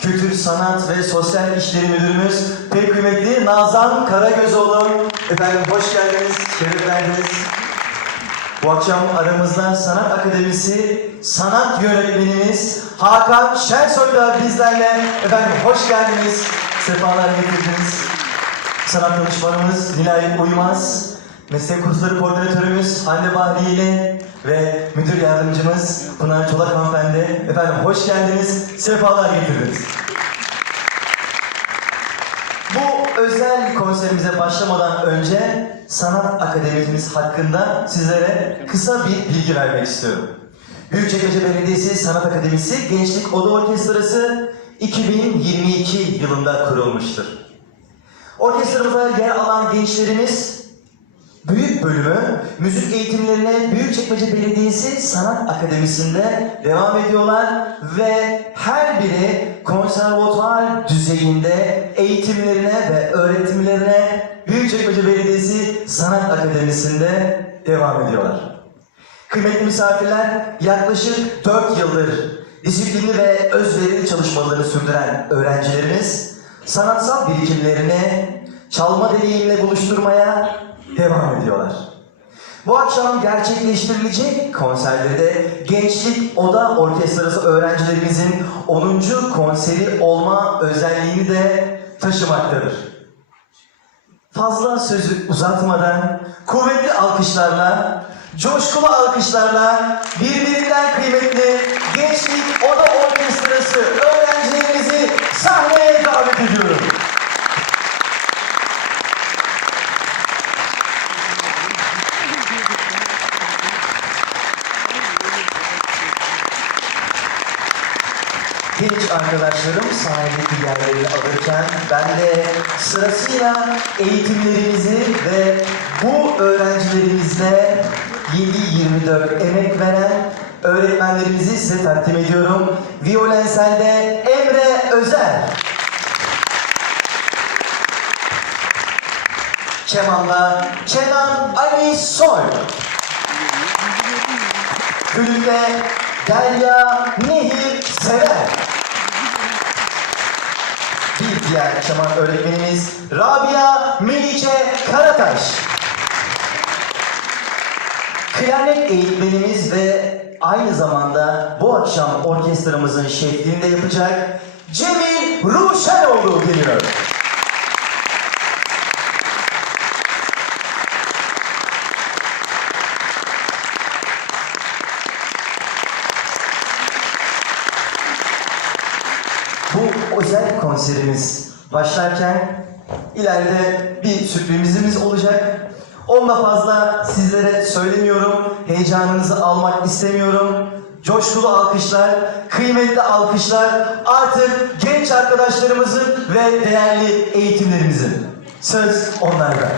Kültür, Sanat ve Sosyal İşleri Müdürümüz pek kıymetli Nazan Karagözoğlu. Efendim hoş geldiniz, şeref verdiniz. Bu akşam aramızda Sanat Akademisi Sanat Yönetmenimiz Hakan Şensoy da bizlerle. Efendim hoş geldiniz, sefalar getirdiniz. Sanat danışmanımız Nilay Uymaz, meslek kursları koordinatörümüz Hande Bahri ile ve müdür yardımcımız Pınar Çolak hanımefendi. Efendim hoş geldiniz, sefalar getirdiniz. Bu özel konserimize başlamadan önce Sanat Akademimiz hakkında sizlere kısa bir bilgi vermek istiyorum. Büyükçekmece Belediyesi Sanat Akademisi Gençlik Oda Orkestrası 2022 yılında kurulmuştur. Orkestramıza yer alan gençlerimiz büyük bölümü müzik eğitimlerine Büyükçekmece Belediyesi Sanat Akademisi'nde devam ediyorlar ve her biri konservatuvar düzeyinde eğitimlerine ve öğretimlerine Büyükçekmece Belediyesi Sanat Akademisi'nde devam ediyorlar. Kıymetli misafirler, yaklaşık 4 yıldır disiplinli ve özverili çalışmalarını sürdüren öğrencilerimiz sanatsal birikimlerini çalma deneyimle buluşturmaya devam ediyorlar. Bu akşam gerçekleştirilecek konserde de Gençlik Oda Orkestrası öğrencilerimizin 10. konseri olma özelliğini de taşımaktadır. Fazla sözü uzatmadan kuvvetli alkışlarla, coşkulu alkışlarla birbirinden kıymetli Gençlik Oda Orkestrası öğrencilerimizi sahneye davet ediyorum. Genç arkadaşlarım sahnedeki yerlerini alırken ben de sırasıyla eğitimlerimizi ve bu öğrencilerimizle 7-24 emek veren öğretmenlerimizi size takdim ediyorum. Violenselde Emre Özer. Kemanla Kenan Ali Soy. Flütte Derya Nehir Sever. Bir diğer keman öğretmenimiz Rabia Melike Karataş. Klarnet eğitmenimiz ve aynı zamanda bu akşam orkestramızın şefliğini de yapacak Cemil Ruşenoğlu geliyor. Bu özel konserimiz başlarken ileride bir sürprizimiz olacak. Onunla fazla sizlere söylemiyorum. Heyecanınızı almak istemiyorum. Coşkulu alkışlar, kıymetli alkışlar artık genç arkadaşlarımızın ve değerli eğitimlerimizin. Söz onlarda.